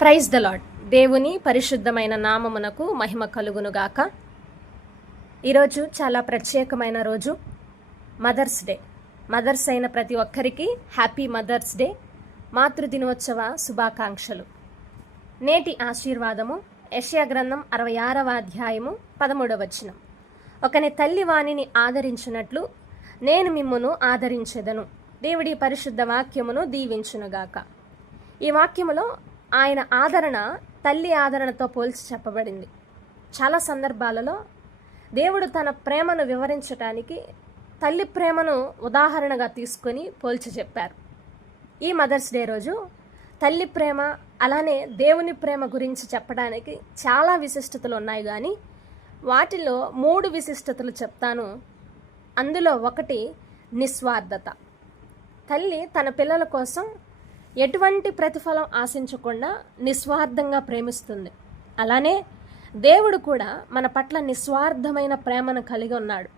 Praise the lord. దేవుని పరిశుద్ధమైన నామమునకు మహిమ కలుగునుగాక. ఈరోజు చాలా ప్రత్యేకమైన రోజు, మదర్స్ డే. మదర్స్ అయిన ప్రతి ఒక్కరికి హ్యాపీ మదర్స్ డే, మాతృదినోత్సవ శుభాకాంక్షలు. నేటి ఆశీర్వాదము యెషయా గ్రంథం 66వ అధ్యాయము 13వ వచనం. ఒకని తల్లి వానిని ఆదరించినట్లు నేను మిమ్మును ఆదరించెదను. దేవుడి పరిశుద్ధ వాక్యమును దీవించునుగాక. ఈ వాక్యములో ఆయన ఆదరణ తల్లి ఆదరణతో పోల్చి చెప్పబడింది. చాలా సందర్భాలలో దేవుడు తన ప్రేమను వివరించటానికి తల్లి ప్రేమను ఉదాహరణగా తీసుకొని పోల్చి చెప్పారు. ఈ మదర్స్ డే రోజు తల్లి ప్రేమ అలానే దేవుని ప్రేమ గురించి చెప్పడానికి చాలా విశిష్టతలు ఉన్నాయి, కానీ వాటిలో 3 విశిష్టతలు చెప్తాను. అందులో ఒకటి నిస్వార్థత. తల్లి తన పిల్లల కోసం ఎటువంటి ప్రతిఫలం ఆశించకుండా నిస్వార్థంగా ప్రేమిస్తుంది. అలానే దేవుడు కూడా మన పట్ల నిస్వార్థమైన ప్రేమను కలిగి ఉన్నాడు.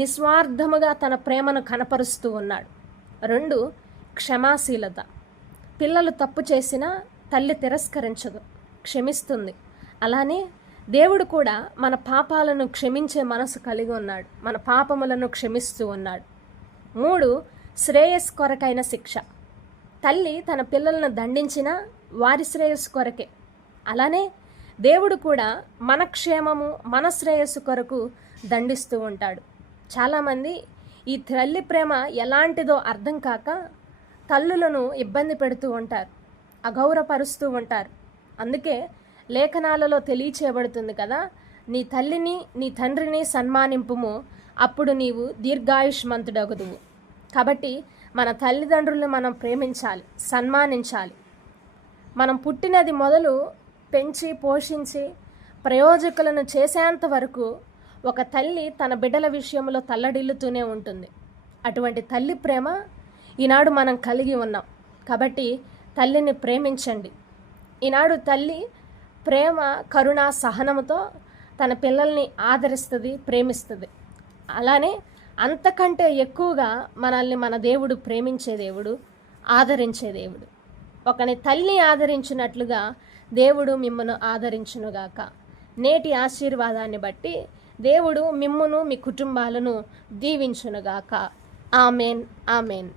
నిస్వార్థముగా తన ప్రేమను కనపరుస్తూ ఉన్నాడు. 2, క్షమాశీలత. పిల్లలు తప్పు చేసినా తల్లి తిరస్కరించదు, క్షమిస్తుంది. అలానే దేవుడు కూడా మన పాపాలను క్షమించే మనసు కలిగి ఉన్నాడు, మన పాపములను క్షమిస్తూ ఉన్నాడు. 3, శ్రేయస్ కొరకైన శిక్ష. తల్లి తన పిల్లలను దండించినా వారి శ్రేయస్సు కొరకే. అలానే దేవుడు కూడా మన క్షేమము మన శ్రేయస్సు కొరకు దండిస్తూ ఉంటాడు. చాలామంది ఈ తల్లి ప్రేమ ఎలాంటిదో అర్థం కాక తల్లులను ఇబ్బంది పెడుతూ ఉంటారు, అగౌరవపరుస్తూ ఉంటారు. అందుకే లేఖనాలలో తెలియచేయబడుతుంది కదా, నీ తల్లిని నీ తండ్రిని సన్మానింపుము, అప్పుడు నీవు దీర్ఘాయుష్మంతుడగుదువు. కాబట్టి మన తల్లిదండ్రులను మనం ప్రేమించాలి, సన్మానించాలి. మనం పుట్టినది మొదలు పెంచి పోషించి ప్రయోజకులను చేసేంత వరకు ఒక తల్లి తన బిడ్డల విషయంలో తల్లడిల్లుతూనే ఉంటుంది. అటువంటి తల్లి ప్రేమ ఈనాడు మనం కలిగి ఉన్నాం. కాబట్టి తల్లిని ప్రేమించండి. ఈనాడు తల్లి ప్రేమ, కరుణ, సహనముతో తన పిల్లల్ని ఆదరిస్తుంది, ప్రేమిస్తుంది. అలానే అంతకంటే ఎక్కువగా మనల్ని మన దేవుడు ప్రేమించే దేవుడు, ఆదరించే దేవుడు. ఒకని తల్లి ఆదరించినట్లుగా దేవుడు మిమ్మను ఆదరించునుగాక. నేటి ఆశీర్వాదాన్ని బట్టి దేవుడు మిమ్మును మీ కుటుంబాలను దీవించునుగాక. Amen, amen.